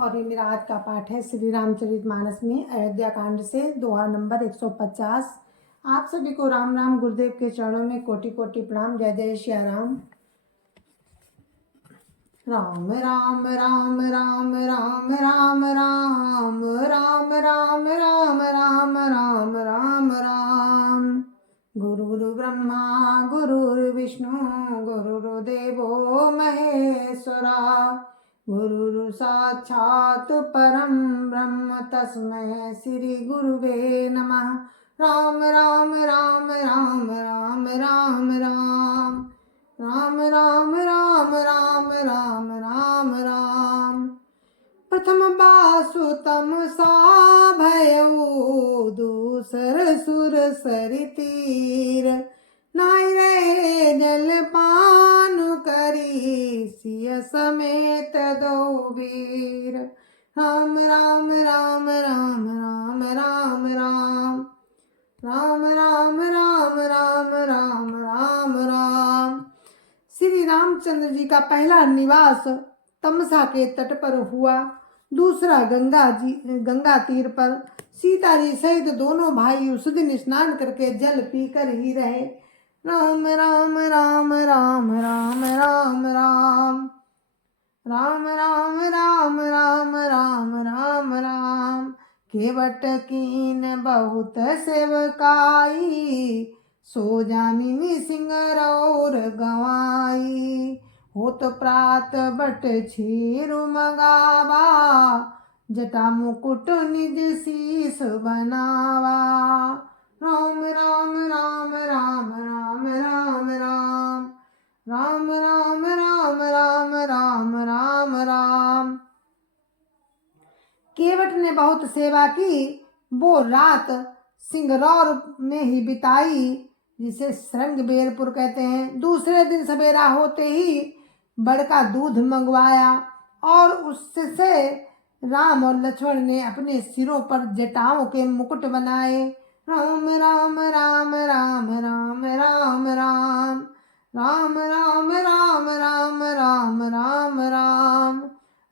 और ये मेरा आज का पाठ है श्री रामचरितमानस में अयोध्या कांड से दोहा नंबर 150। आप सभी को राम राम। गुरुदेव के चरणों में कोटि कोटि प्रणाम। जय जय श्री राम। राम राम राम राम राम राम राम राम राम राम राम राम राम राम। गुरु ब्रह्मा गुरु विष्णु गुरुर्देवो महेश्वरा। गुरु साक्षात परम ब्रह्म तस्मै श्री गुरुवे नमः। राम राम राम राम राम राम राम राम राम राम राम राम राम राम। प्रथम बासु तम सा भयऊ दूसर सुर सरि तीर। नाई रहे जल पान करी सिय समेत दो वीर। राम राम राम राम राम राम राम राम राम राम राम राम राम राम। श्री रामचंद्र जी का पहला निवास तमसा के तट पर हुआ, दूसरा गंगा तीर पर। सीता जी सहित दोनों भाई उस दिन स्नान करके जल पीकर ही रहे। राम राम राम राम राम राम राम राम राम राम राम राम राम राम। केवट कीन बहुत सेवकाई सो जामिनी सिंह और गवाई। होत प्रात बट छीरु मगावा जटा मुकुट निज शीस बनावा। राम राम राम राम राम राम राम राम राम राम राम राम राम राम। केवट ने बहुत सेवा की, वो रात सिंगरौर में ही बिताई, जिसे श्रृंगबेरपुर कहते हैं। दूसरे दिन सवेरा होते ही बड़का दूध मंगवाया और उससे राम और लक्ष्मण ने अपने सिरों पर जटाओं के मुकुट बनाए। राम राम राम राम राम राम राम राम राम राम राम राम राम राम।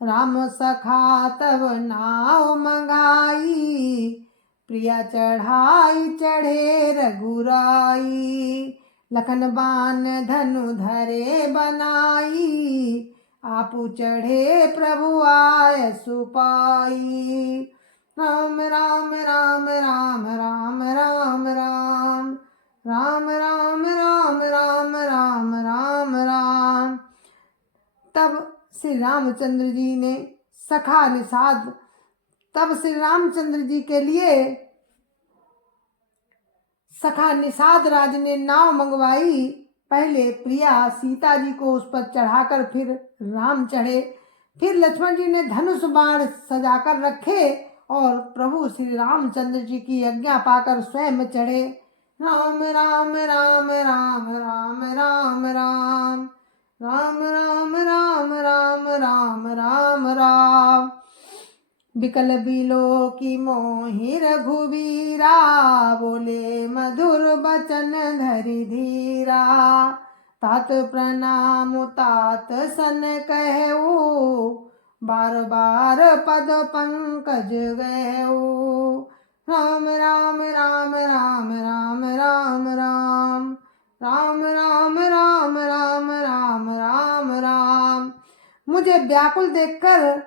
राम सखा तब नाव मंगाई प्रिया चढ़ाई चढ़े रघुराई। लखन बान धनु धरे बनाई आपू चढ़े प्रभु आय सुपाई। राम राम राम राम राम राम राम राम राम राम राम राम राम राम। तब श्री रामचंद्र जी ने सखा निषाद तब श्री रामचंद्र जी के लिए सखा निषाद राज ने नाव मंगवाई। पहले प्रिया सीता जी को उस पर चढ़ाकर फिर राम चढ़े। फिर लक्ष्मण जी ने धनुष बाण सजाकर रखे और प्रभु श्री रामचंद्र जी की आज्ञा पाकर स्वयं चढ़े। राम राम राम राम राम राम राम राम राम राम राम राम राम राम। बिकल बिलो की मोहि रघुवीरा बोले मधुर बचन धरि धीरा। तात प्रणाम तात सन कहऊ बार बार पद पंकज गयऊ। राम राम राम राम राम राम राम राम राम राम राम राम राम राम। मुझे व्याकुल देखकर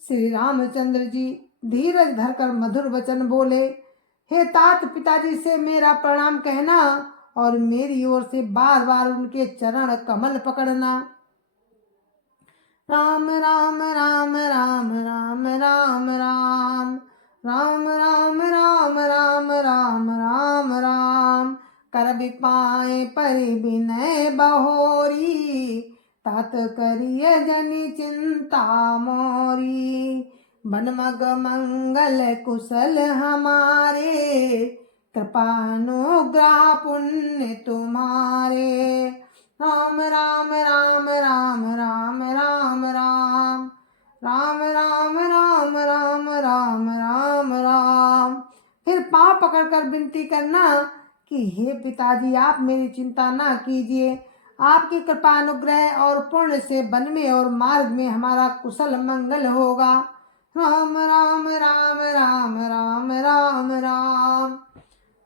श्री रामचंद्र जी धीरज धरकर मधुर वचन बोले। हे तात, पिताजी से मेरा प्रणाम कहना और मेरी ओर से बार बार उनके चरण कमल पकड़ना। राम राम राम राम राम राम राम राम राम राम राम राम राम राम। कर विपाए परि विनय बहोरी तात करिय जनि चिंता मोरी। बनमग मंगल कुशल हमारे कृपानुग्रह पुण्य तुम्हारे। राम राम राम राम राम राम राम राम राम राम राम राम राम राम। फिर पांव पकड़कर विनती करना कि हे पिताजी, आप मेरी चिंता ना कीजिए। आपकी कृपानुग्रह और पुण्य से वन में और मार्ग में हमारा कुशल मंगल होगा। राम राम राम राम राम राम राम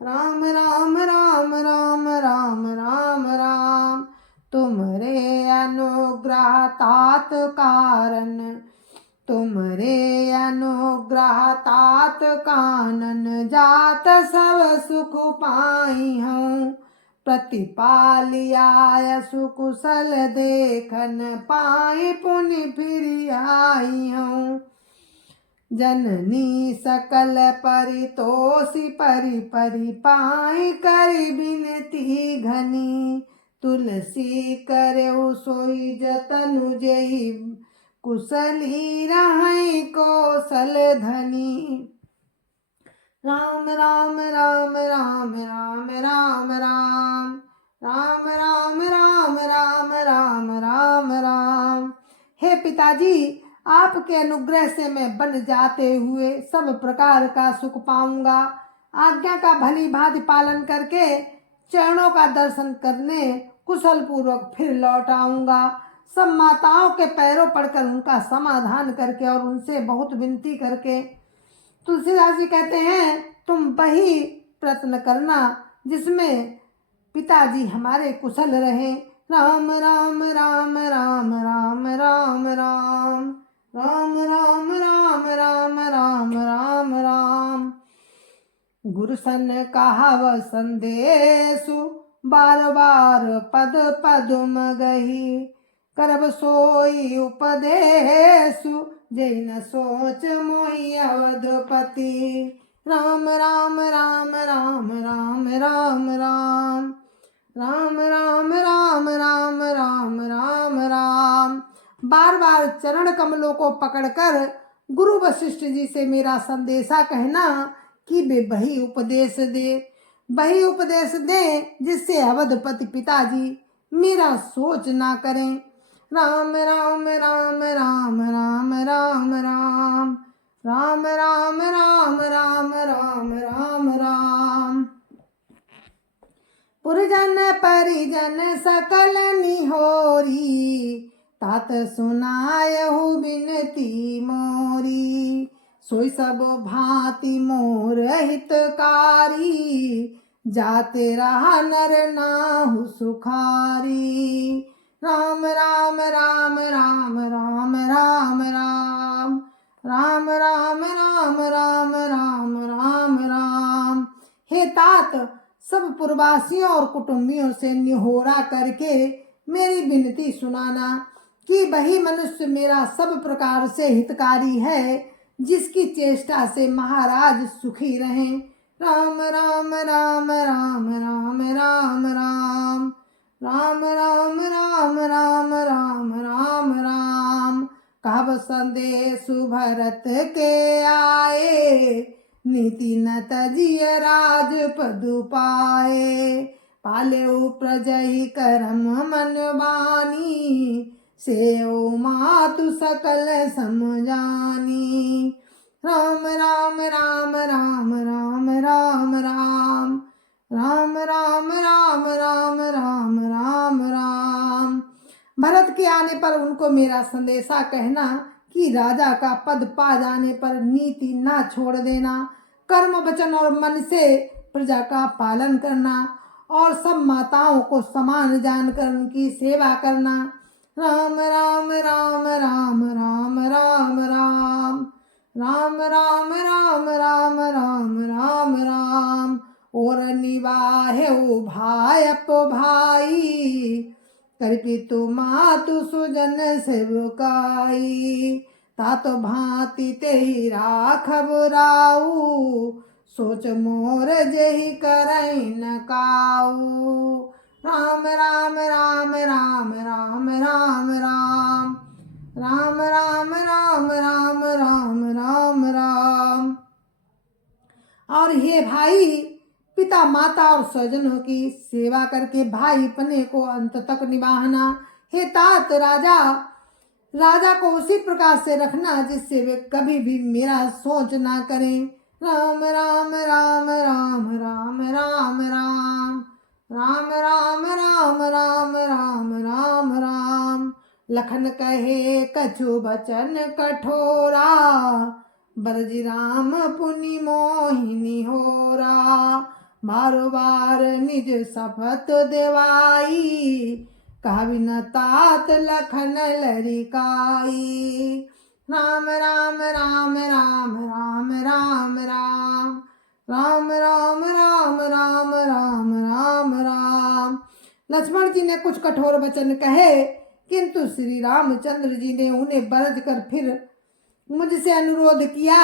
राम राम राम राम राम राम राम। तुमरे अनुग्रह तात कारण, तुमरे अनुग्रह तात कानन, जात सब सुख पाई हूँ। प्रतिपालिया सुकुशल देखन, पाई पुनि फिर आई हूँ। जननी सकल परितोषी परि परि, पाई कर बिनती घनी। तुलसी करऊ सोई जतनु जेहि, कुशली रहै कौशल धनी। राम राम राम राम राम राम राम राम राम राम राम राम राम राम। हे पिताजी, आपके अनुग्रह से मैं बन जाते हुए सब प्रकार का सुख पाऊंगा। आज्ञा का भली भांति पालन करके चरणों का दर्शन करने कुशल पूर्वक फिर लौट आऊंगा। सब माताओं के पैरों पड़कर उनका समाधान करके और उनसे बहुत विनती करके। तुलसीदास जी कहते हैं, तुम वही प्रयत्न करना जिसमें पिताजी हमारे कुशल रहे। राम राम राम राम राम राम राम राम राम राम राम राम राम राम। गुरु सन कहाव संदेशु, बार बार पद पदुम गही। करब सोई उपदेशु, जय न सोच मोहि अवधपति। राम राम राम राम राम राम राम राम राम राम राम राम राम राम। बार बार चरण कमलों को पकड़कर गुरु वशिष्ठ जी से मेरा संदेशा कहना कि वे वही उपदेश दे जिससे अवधपति पिताजी मेरा सोच ना करें। राम राम राम राम राम राम राम राम राम राम राम राम राम राम। पुरजन परिजन सकल निहोरी, तात सुनायहु बिनती मोरी। सोई सब भांति मोर हितकारी, जाते रहा नर नाहु सुखारी। राम राम राम राम राम राम राम राम राम राम राम राम राम राम। हे तात, सब पुरवासियों और कुटुंबियों से निहोरा करके मेरी विनती सुनाना कि वही मनुष्य मेरा सब प्रकार से हितकारी है, जिसकी चेष्टा से महाराज सुखी रहें। राम राम राम राम राम राम राम राम राम राम राम राम राम राम। कब संदेशु भरत के आए, नीति न तजिय राज पदु पाए। पालेउ प्रजहि करम मन बानी, सेओ मातु सकल समझानी। राम राम राम राम राम राम राम राम राम राम राम राम राम राम। भरत के आने पर उनको मेरा संदेशा कहना कि राजा का पद पा जाने पर नीति ना छोड़ देना, कर्म वचन और मन से प्रजा का पालन करना और सब माताओं को समान जानकर उनकी सेवा करना। राम राम राम राम राम राम राम राम राम राम राम राम राम राम। और निवाहे भायप भाई, करपितु मातु सुजन सेवकाई। तात भांति तेहि राखब राऊ, सोच मोर जेहि करई न काऊ। राम राम राम राम राम राम राम राम राम राम राम राम राम राम। और हे भाई, पिता माता और स्वजनों की सेवा करके भाई पने को अंत तक निभाना। हे तात, राजा को उसी प्रकार से रखना जिससे वे कभी भी मेरा सोच ना करें। राम राम राम राम राम राम राम राम राम राम राम राम राम राम। लखन कहे कछु बचन कठोरा, बरज राम पुनि मोहिनी होरा। बारो बार निज शपथ देवाई, काबिन तात लखन लरिकाई। राम राम राम राम राम राम राम राम राम राम राम राम राम राम। लक्ष्मण जी ने कुछ कठोर वचन कहे, किंतु श्री रामचंद्र जी ने उन्हें बरज कर फिर मुझसे अनुरोध किया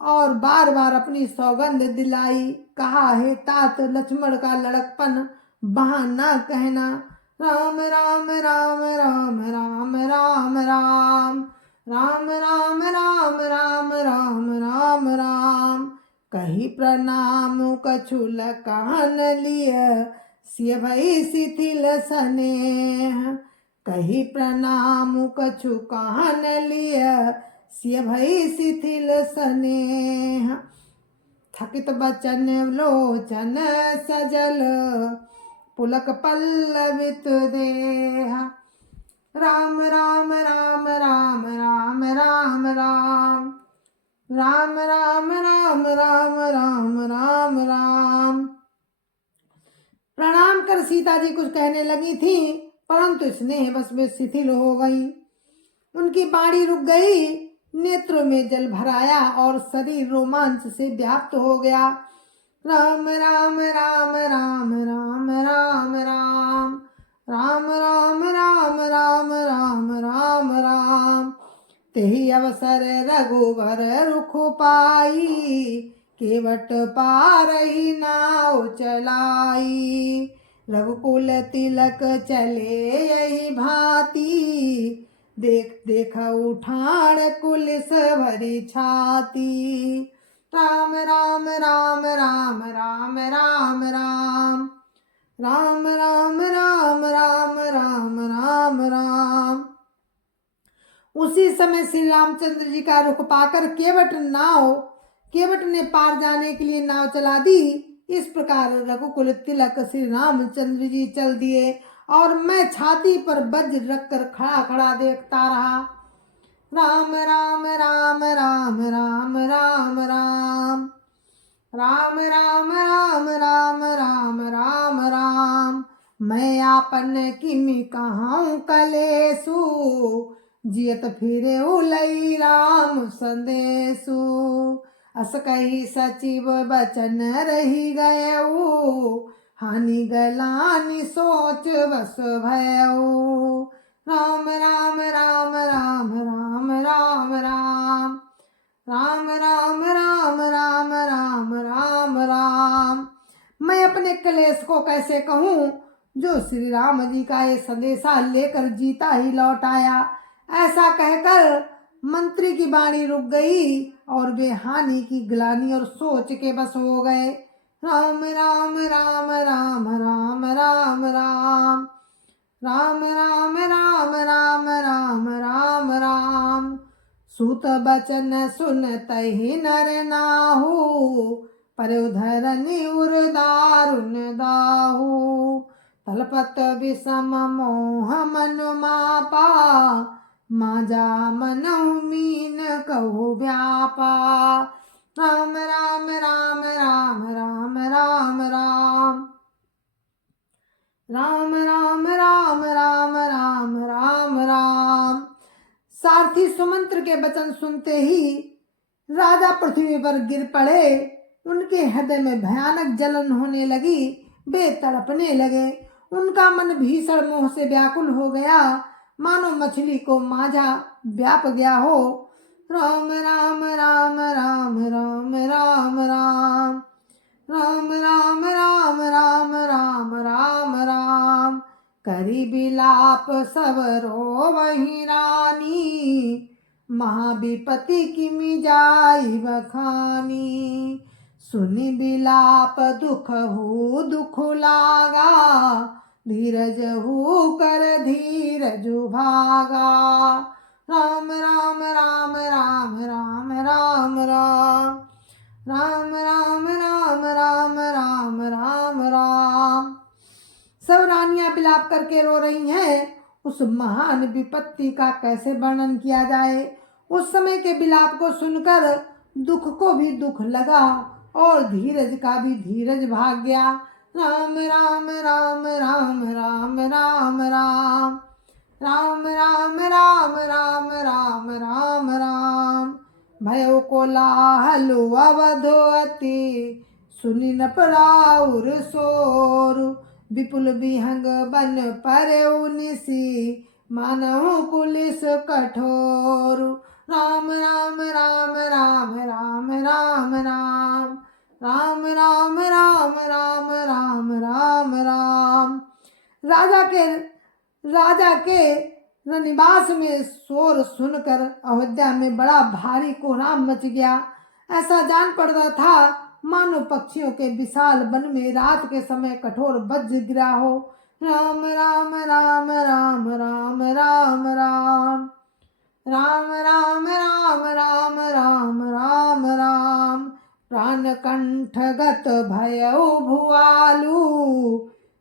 और बार बार अपनी सौगंध दिलाई। कहा, हे तात लक्ष्मण का लड़कपन बहाना कहना। राम राम राम राम राम राम राम राम राम राम राम राम राम राम। कही प्रणाम कछु लखान लिय, सिय भई शिथिल स्नेह। कही प्रणाम कछु कान लिय, सिय भई शिथिल स्नेह। थकित बचन लोचन सजल, पुलक पल्लवित देह। राम राम राम राम राम राम राम राम राम राम राम राम राम राम। प्रणाम कर सीता जी कुछ कहने लगी थी, परंतु स्नेह बस में शिथिल हो गई। उनकी बाणी रुक गई, नेत्रों में जल भराया और शरीर रोमांच से व्याप्त हो गया। राम राम राम राम राम राम राम राम राम राम राम राम राम राम। तेहि अवसर रघुवर रुख पाई, केवट पारही नाव चलाई। रघुकुल तिलक चले यही भांति, देख देख उठान कुलिस भरी छाती। राम राम राम राम राम राम राम राम राम राम राम राम राम राम। उसी समय श्री रामचंद्र जी का रुख पाकर केवट ने पार जाने के लिए नाव चला दी। इस प्रकार रघुकुल तिलक श्री रामचंद्र जी चल दिए और मैं छाती पर वज्र रखकर खड़ा खड़ा देखता रहा। राम राम राम राम राम राम राम राम राम राम राम राम राम राम। मैं आपन किमि कहाऊं कलेसु, जियत फिरे उलई राम संदेशु। अस कही सचिव बचन रही गयऊ, हानि गलानि सोच बस भयऊ। राम राम राम राम राम राम राम राम राम राम राम राम राम राम। मैं अपने कलेश को कैसे कहूँ, जो श्री राम जी का ये संदेशा लेकर जीता ही लौट आया। ऐसा कहकर मंत्री की बाणी रुक गई और वे हानि की ग्लानि और सोच के बस हो गए। राम राम राम राम राम राम राम राम राम राम राम राम राम राम। सूत बचन सुनतहि नर नाहु, पर उधरनि उर दारुण दाहु। तलपत विषम मोह मन मापा, माजा मनहु मीन कहु व्यापा। राम राम राम राम राम राम राम राम राम राम राम राम राम राम। सारथी सुमंत्र के वचन सुनते ही राजा पृथ्वी पर गिर पड़े। उनके हृदय में भयानक जलन होने लगी, वे तड़पने लगे। उनका मन भीषण मोह से व्याकुल हो गया, मानो मछली को मांझा व्याप गया हो। राम राम राम राम राम राम राम राम राम राम राम राम राम राम। करी बिलाप सब रो वही रानी, महाविपति किमि जाई बखानी। सुनि बिलाप दुख हु दुख लागा, धीरज हु कर धीरज भागा। राम राम राम राम राम राम राम राम राम राम राम राम राम राम। सब रानियां बिलाप करके रो रही हैं। उस महान विपत्ति का कैसे वर्णन किया जाए। उस समय के विलाप को सुनकर दुख को भी दुख लगा और धीरज का भी धीरज भाग गया। राम राम राम राम राम राम राम राम राम राम राम राम राम राम। भयो कोलाहल अवधोअति सुनि न पराउर सोर। विपुल विहंग बन परउ निसी मानव पुलिस कठोर। राम राम राम राम राम राम राम राम राम राम राम राम राम राम। राजा के निवास में शोर सुनकर अयोध्या में बड़ा भारी कोहराम मच गया। ऐसा जान पड़ता था मानो पक्षियों के विशाल वन में रात के समय कठोर वज्र गिरा हो। राम राम राम राम राम राम राम राम राम राम राम राम राम राम। प्राण कंठगत भयउ भुआलु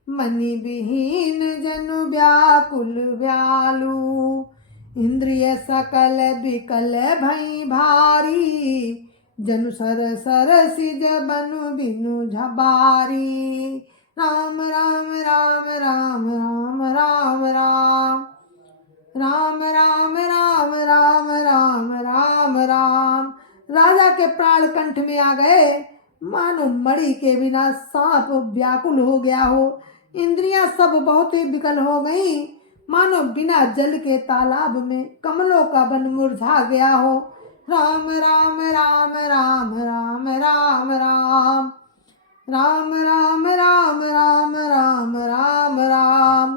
मनि विहीन जनु व्याकुल व्यालु। इंद्रिय सकल विकल भई भारी जनु सर सर सिज बनु बिनु झबारी। राम राम राम राम राम राम राम राम राम राम राम राम राम राम। राजा के प्राण कंठ में आ गए, मानो मणि के बिना सांप व्याकुल हो गया हो। इंद्रियां सब बहुत ही विकल हो गई, मानो बिना जल के तालाब में कमलों का वन मुरझा गया हो। राम राम राम राम राम राम राम राम राम राम राम राम राम राम।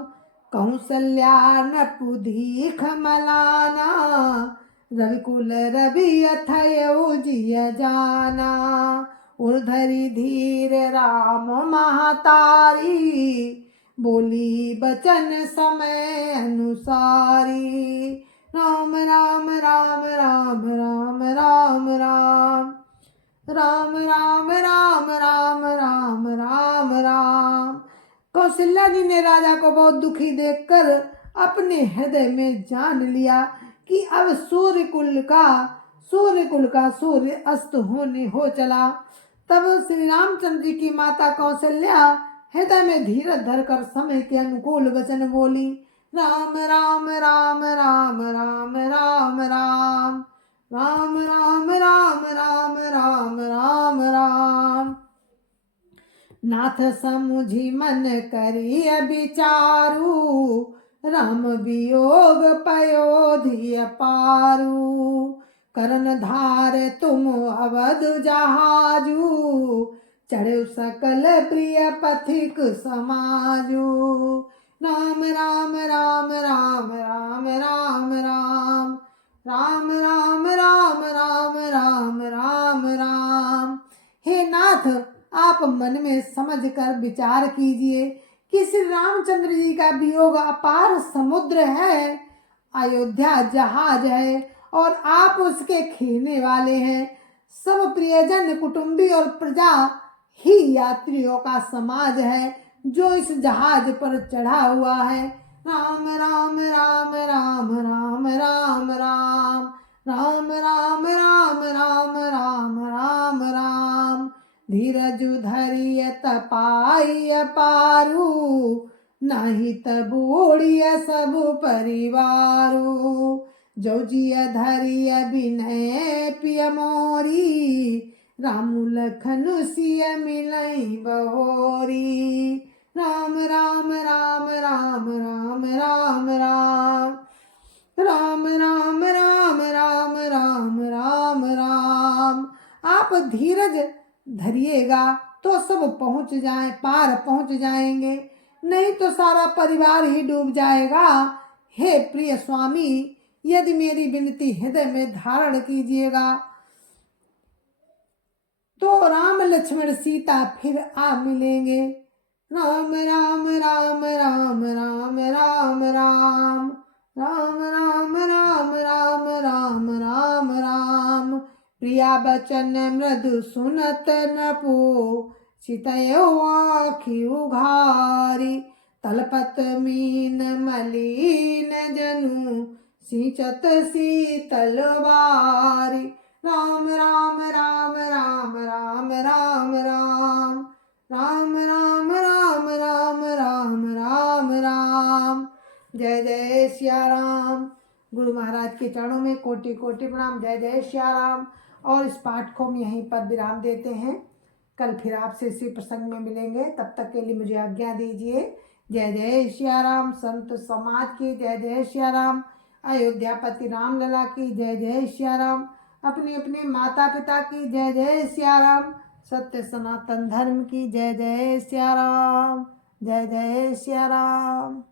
कौसल्या नपुदीख मलाना रविकुल रवि अथयउ जिय जाना। उर्धरि धीर राम महातारी बोली बचन समय अनुसारी। राम राम राम राम राम राम राम राम राम राम राम राम राम राम। कौशल्या जी ने राजा को बहुत दुखी देखकर अपने हृदय में जान लिया कि अब सूर्य कुल का सूर्य अस्त होने हो चला। तब श्री रामचंद्र जी की माता कौशल्या हृदय में धीरज धरकर समय के अनुकूल वचन बोली। राम राम राम राम राम राम राम राम राम राम राम राम राम राम। नाथ समुझी मन करी विचारू राम वियोग पयोधि पारू। करन धार तुम अवध जहाजू चढ़े सकल प्रिय पथिक समाजू। राम राम राम राम राम राम राम राम राम राम राम राम राम राम। हे नाथ, आप मन में समझ कर विचार कीजिए कि श्री रामचंद्र जी का वियोग अपार समुद्र है, अयोध्या जहाज है और आप उसके खेने वाले हैं। सब प्रियजन कुटुंबी और प्रजा ही यात्रियों का समाज है जो इस जहाज पर चढ़ा हुआ है। राम राम राम राम राम राम राम राम राम राम राम राम राम राम। धीरज धरिय तपाई पारू नाही तबूढ़िय सब परिवारू। जो जिय धरिय विनय पिय मोरी राम लखन सिय मिलई बहोरी। राम राम राम राम राम राम राम राम राम राम राम राम राम राम। आप धीरज धरिएगा तो सब पार पहुंच जाएंगे, नहीं तो सारा परिवार ही डूब जाएगा। हे प्रिय स्वामी, यदि मेरी विनती हृदय में धारण कीजिएगा तो राम लक्ष्मण सीता फिर आ मिलेंगे। राम राम राम राम राम राम राम राम राम राम राम राम राम राम। प्रिया बचन मृदु सुनत नपो चितयो आखि उघारी। तलपत मीन मलिन जनु सिंचत शीतल बारी। राम राम राम राम राम राम राम राम राम राम राम राम राम राम। जय जय सिया राम। गुरु महाराज के चरणों में कोटि कोटि प्रणाम। जय जय सिया राम। और इस पाठ को हम यहीं पर विराम देते हैं। कल फिर आपसे इसी प्रसंग में मिलेंगे, तब तक के लिए मुझे आज्ञा दीजिए। जय जय सिया राम। संत समाज की जय जय सिया राम। अयोध्यापति राम लला की जय जय सिया राम। अपने अपने माता पिता की जय जय सिया राम। सत्य सनातन धर्म की जय जय सिया राम। जय जय सिया राम।